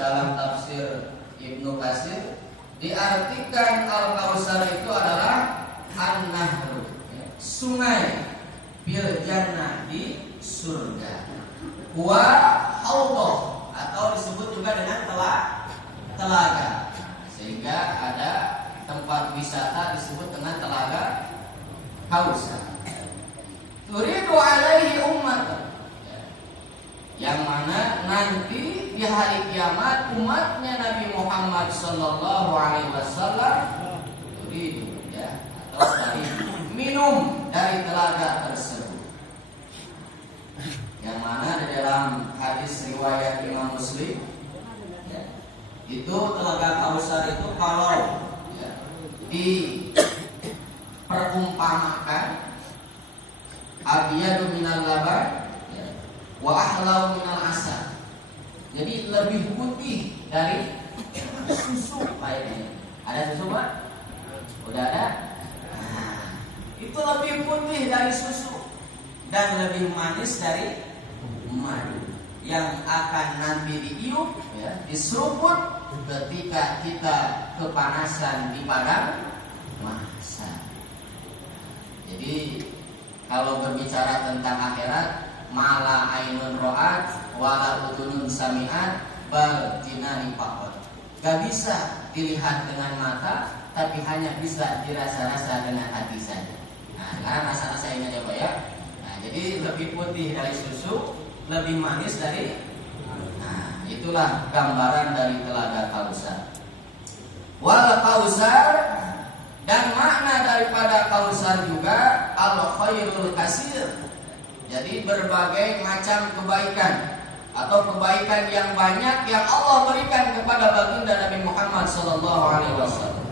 dalam tafsir Ibnu Katsir diartikan Al-Kautsar itu adalah an-nahru, sungai bil jannah di surga. Wa haudh atau disebut juga dengan telaga. Sehingga ada tempat wisata disebut dengan telaga Kautsar. Turidu alaihi ummatan, yang mana nanti di hari kiamat umatnya Nabi Muhammad sallallahu alaihi wasallam turidu, atau dari minum dari telaga tersebut. Yang mana di dalam hadis riwayat Imam Muslim, itu telaga Kautsar itu kalau diperumpamakan abyadu minal laban wa ahlau minal asal. Jadi lebih putih dari susu kayaknya. Ada susu Pak? Udah ada? Nah, itu lebih putih dari susu dan lebih manis dari madu yang akan nanti diiup, diseruput ketika kita kepanasan di padang mahsyar. Jadi kalau berbicara tentang akhirat, mala ainun ro'at wala udunun sami'at bal jinani faqat. Gak bisa dilihat dengan mata, tapi hanya bisa dirasa-rasa dengan hati saja. Nah, sekarang rasa-rasa ini aja Pak ya. Nah, jadi lebih putih dari susu, lebih manis dari. Nah, itulah gambaran dari telaga Kautsar. Wal Kautsar, dan makna daripada Kautsar juga al-khairul katsir. Jadi berbagai macam kebaikan atau kebaikan yang banyak yang Allah berikan kepada baginda Nabi Muhammad sallallahu alaihi wasallam.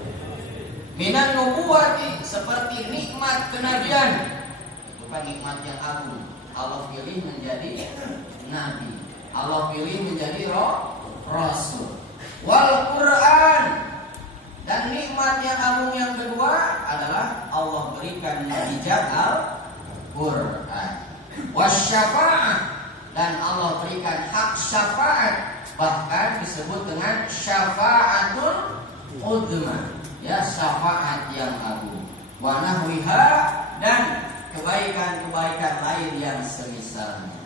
Minan nubuwati, seperti nikmat kenabian. Itu kan nikmat yang agung. Allah pilih menjadi nabi. Allah pilih menjadi rasul. Wal Quran, dan nikmat yang agung yang kedua adalah Allah berikan mukjizat Al-Quran. Wasyafa'ah, dan Allah berikan hak syafaat, bahkan disebut dengan syafaatul udma, syafaat yang agung. Wa nahwiha, dan kebaikan-kebaikan lain yang semisalnya.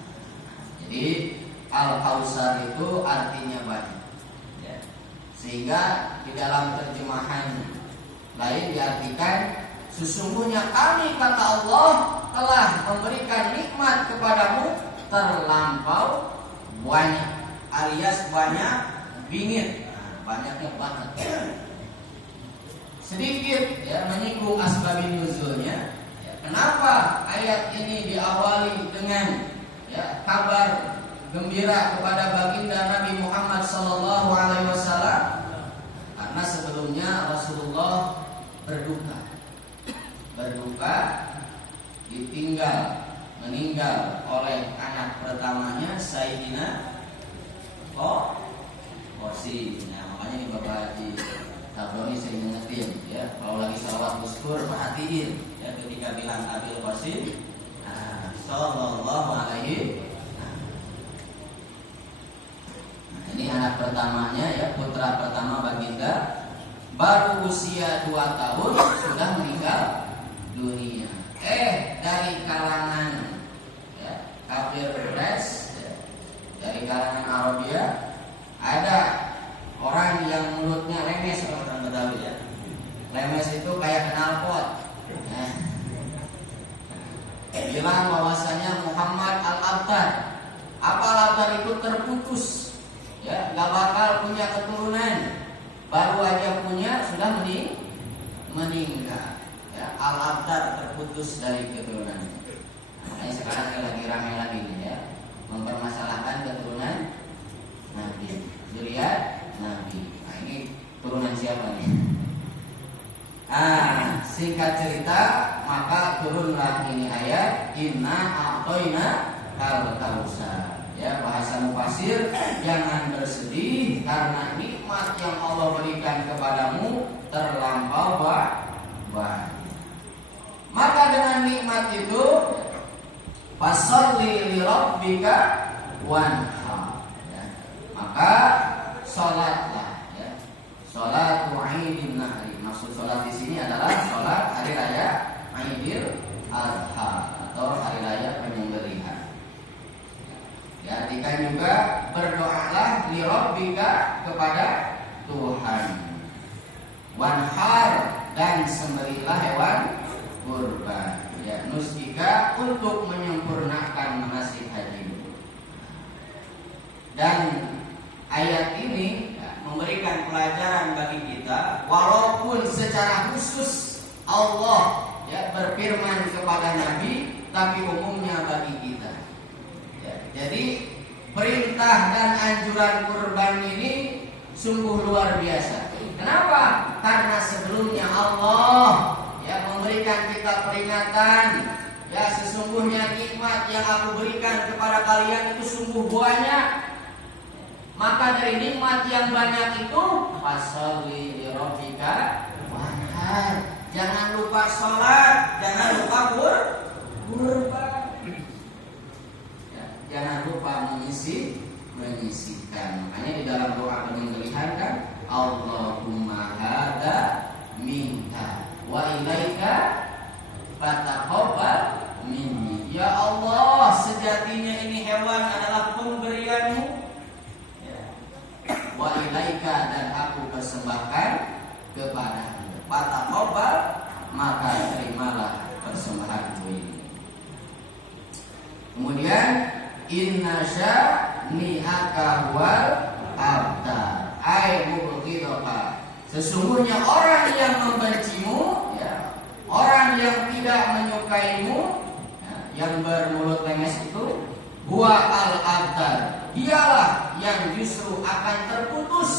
Jadi Al-Kautsar itu artinya banyak, sehingga di dalam terjemahan lain diartikan, sesungguhnya kami, kata Allah, telah memberikan nikmat kepadamu terlampau banyak, alias banyak bingit. Banyaknya banget. Sedikit menyinggung asbabun nuzulnya. Kenapa ayat ini diawali dengan kabar gembira kepada baginda Nabi Muhammad sallallahu alaihi wasallam? Karena sebelumnya Rasulullah berduka, meninggal oleh anak pertamanya Sayyidina Qasim. Nah, makanya ini Bapak Haji Tabrani saya ingetin kalau lagi sholawat muskur perhatiin ketika bilang Abil Qasim sallallahu alaihi. Nah, ini anak pertamanya putra pertama baginda, baru usia 2 tahun sudah meninggal dunia. Dari kalangan kafir Quraisy, dari kalangan Arabia, ada orang yang mulutnya lemes, orang Betawi lemes itu kayak knalpot. Bilang bahwasanya Muhammad al-Abtar, apa al-Abtar itu terputus, gak bakal punya keturunan, baru aja punya sudah meninggal. Al-Abtar terputus dari keturunan. Makanya sekarang lagi ramai lagi mempermasalahkan keturunan Nabi, zuriat Nabi. Nah, ini turunan siapa nih? Singkat cerita, maka turunlah ini ayat Inna a'toina al-kautsar. Bahasa mufasir, jangan bersedih karena nikmat yang Allah berikan kepadamu terlampau banyak. Maka dengan nikmat itu fasholli li rabbika wanhar, maka sholatlah, ya. Sholatu Aidin Nahri. Maksud sholat di sini adalah sholat hari raya Aidil Adha atau hari raya penyembelihan. Diartikan juga berdoalah li rabbika, kepada Tuhan. Wanhar, dan sembelihlah hewan kurban. Ya, nuskika, untuk menyempurnakan manasik haji. Dan ayat ini memberikan pelajaran bagi kita, walaupun secara khusus Allah berfirman kepada Nabi, tapi umumnya bagi kita. Jadi perintah dan anjuran kurban ini sungguh luar biasa. Kenapa? Karena sebelumnya Allah memberikan kita peringatan, sesungguhnya nikmat yang aku berikan kepada kalian itu sungguh banyak. Maka dari nikmat yang banyak itu, fasholli li rabbika wanhar. Jangan lupa sholat, jangan lupa kurban. Jangan lupa menyisihkan. Makanya di dalam doa penyembelihan kan, Allahumma hada minka wa ilaika fataqabbal minni. Ya Allah, sejatinya ini hewan adalah pemberianmu, wa ilaika, dan aku persembahkan kepadamu. Fataqabbal, maka terimalah persembahanku ini. Kemudian inna syani'aka huwal abtar, ay mubghidaka. Sesungguhnya orang yang membencimu, orang yang tidak menyukaimu, yang bermulut lemes itu, huwa al-abtar, dialah yang justru akan terputus,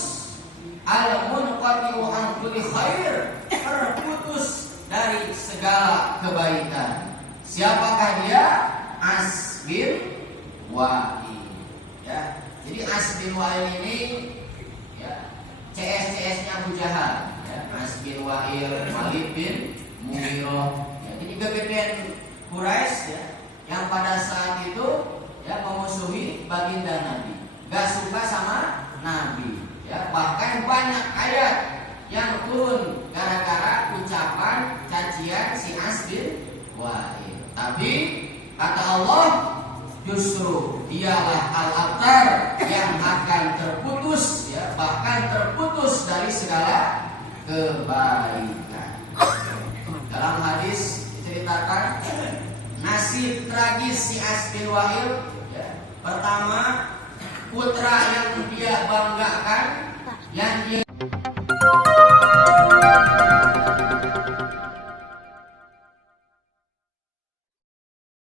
al-munqati'u an kulli khair, terputus dari segala kebaikan. Siapakah dia? As bin Wa'il. Jadi As bin Wa'il ini CS-nya Abu Jahal, As bin Wa'il, Walid bin Mughirah. Jadi kegedean Quraisy yang pada saat itu memusuhi baginda Nabi, gak suka sama Nabi. Bahkan banyak ayat yang turun gara-gara ucapan cacian si As bin Wa'il. Tapi kata Allah, justru dialah al-abtar yang akan terputus, bahkan terputus dari segala kebaikan. Dalam hadis diceritakan nasib tragis si As bin Wa'il. Pertama, putra yang dia banggakan, yang dia